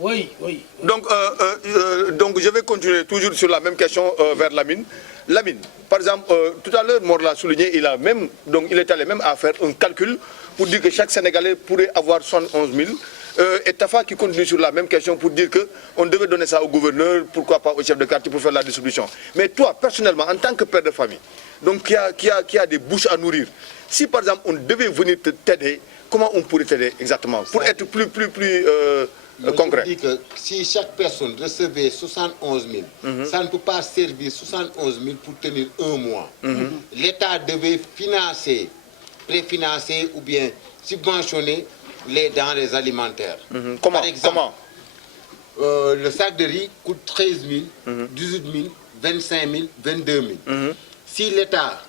Oui. Donc, je vais continuer toujours sur la même question vers Lamine. Lamine, par exemple, tout à l'heure, Mor l'a souligné, il est allé même à faire un calcul pour dire que chaque Sénégalais pourrait avoir 71 000. Et Tafa qui continue sur la même question pour dire qu'on devait donner ça au gouverneur, pourquoi pas au chef de quartier pour faire la distribution. Mais toi, personnellement, en tant que père de famille, donc qui a des bouches à nourrir, si par exemple on devait venir t'aider, comment on pourrait t'aider exactement pour être plus concret? Je dis que si chaque personne recevait 71 000, ça ne peut pas servir 71 000 pour tenir un mois. L'État devait financer, préfinancer ou bien subventionner les denrées alimentaires. Par exemple, le sac de riz coûte 13 000, 18 000, 25 000, 22 000. Si l'État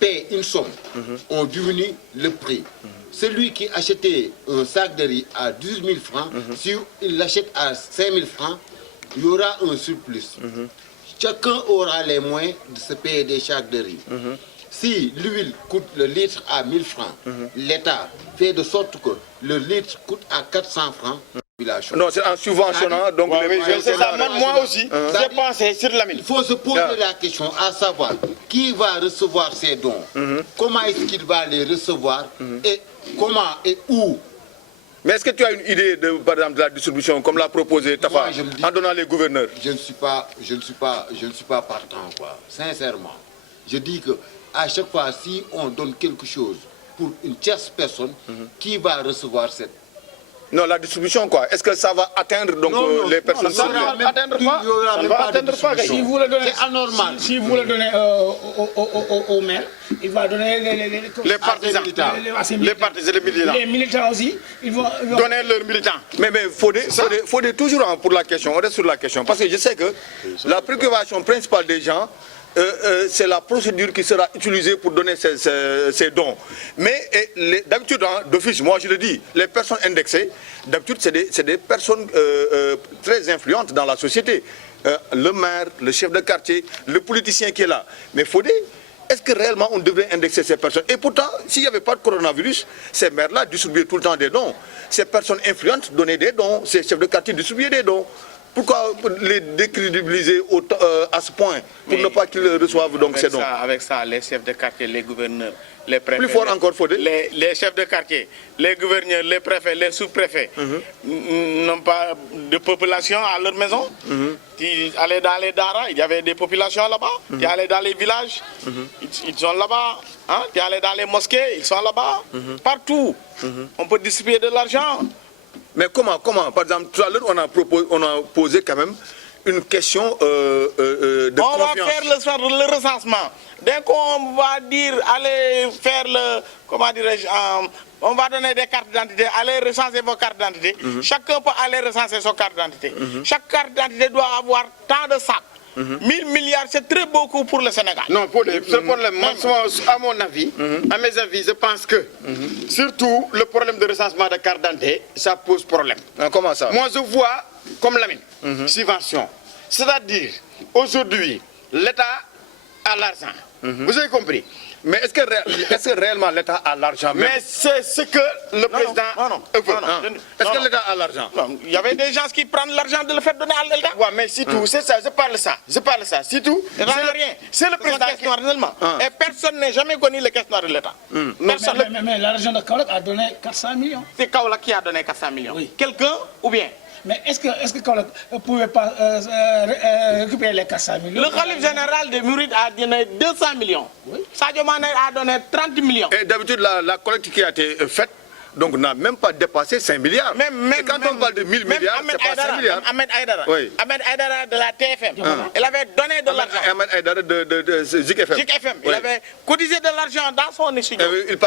paie une somme, on diminue le prix. Celui qui achetait un sac de riz à 18 000 francs, si il l'achète à 5 000 francs, il y aura un surplus. Chacun aura les moyens de se payer des sacs de riz. Si l'huile coûte le litre à 1 000 francs, l'État fait de sorte que le litre coûte à 400 francs. Non, c'est en subventionnant. Donc c'est ça. Moi aussi, j'ai pensé sur la mine. Il faut se poser la question à savoir qui va recevoir ces dons, comment est-ce qu'il va les recevoir et comment et où. Mais est-ce que tu as une idée, par exemple, de la distribution, comme l'a proposé Tafa, en donnant les gouverneurs? Je ne suis pas partant, quoi. Sincèrement. Je dis que à chaque fois, si on donne quelque chose pour une tierce personne, qui va recevoir cette... Non, la distribution, quoi. Est-ce que ça va atteindre donc, les personnes? Ça ne va atteindre pas. Si vous le donnez, c'est anormal. Si vous le donnez au maire, il va donner les partisans, les militants. Les militants aussi, ils vont donner leurs militants. Mais faut toujours pour la question, on reste sur la question. Parce que je sais que la préoccupation principale des gens, c'est la procédure qui sera utilisée pour donner ces dons. Mais d'habitude, d'office, moi je le dis, les personnes indexées, d'habitude c'est des personnes très influentes dans la société. Le maire, le chef de quartier, le politicien qui est là. Mais Fodé, est-ce que réellement on devrait indexer ces personnes? Et pourtant, s'il n'y avait pas de coronavirus, ces maires-là distribuaient tout le temps des dons. Ces personnes influentes donnaient des dons, ces chefs de quartier distribuaient des dons. Pourquoi les décrédibiliser à ce point pour ne pas qu'ils reçoivent donc ces dons? Avec ça, les chefs de quartier, les gouverneurs, les préfets... Plus fort encore, Fodé. Les chefs de quartier, les gouverneurs, les préfets, les sous-préfets n'ont pas de population à leur maison. Tu allais dans les daras, il y avait des populations là-bas. Tu allais dans les villages, ils sont là-bas. Tu allais dans les mosquées, ils sont là-bas. Partout, on peut distribuer de l'argent. Mais comment? Par exemple, tout à l'heure, on a posé quand même une question de confiance. On va faire le recensement. Dès qu'on va dire, allez faire le... Comment dirais-je, on va donner des cartes d'identité, allez recenser vos cartes d'identité. Chacun peut aller recenser son carte d'identité. Chaque carte d'identité doit avoir tant de sacs. 1000 milliards, c'est très beaucoup pour le Sénégal. Non, pour ce problème, à mon avis, à mes avis, je pense que, surtout, le problème de recensement de carte d'identité, ça pose problème. Comment ça? Moi, je vois, comme la mine, subvention. C'est-à-dire, aujourd'hui, l'État a l'argent. Vous avez compris? Mais est-ce que réellement l'État a l'argent? Mais c'est ce que le président veut. Est-ce que l'État a l'argent? Il y avait des gens qui prennent l'argent de le faire donner à l'État. Ouais, mais c'est tout, c'est ça, je parle ça. C'est tout. C'est le président qui noir seulement. Et personne n'a jamais connu les caisses noires de l'État. Mais l'argent de Kaolack a donné 400 millions. C'est Kaolack qui a donné 400 millions. Oui. Quelqu'un ou bien? Mais est-ce que Kaolack ne pouvait pas récupérer les 400 millions? Le khalife général de Mouride a donné 200 millions. Oui. Sadio Mané a donné 30 millions. Et d'habitude, la collecte qui a été faite n'a même pas dépassé 5 milliards. Et quand on parle de 1000 milliards, c'est pas 5 milliards. Ahmed Aïdara. Oui. Ahmed Aïdara de la TFM. Il avait donné de l'argent. Ahmed Aïdara de Zik FM. Zik FM. Il avait cotisé de l'argent dans son institut.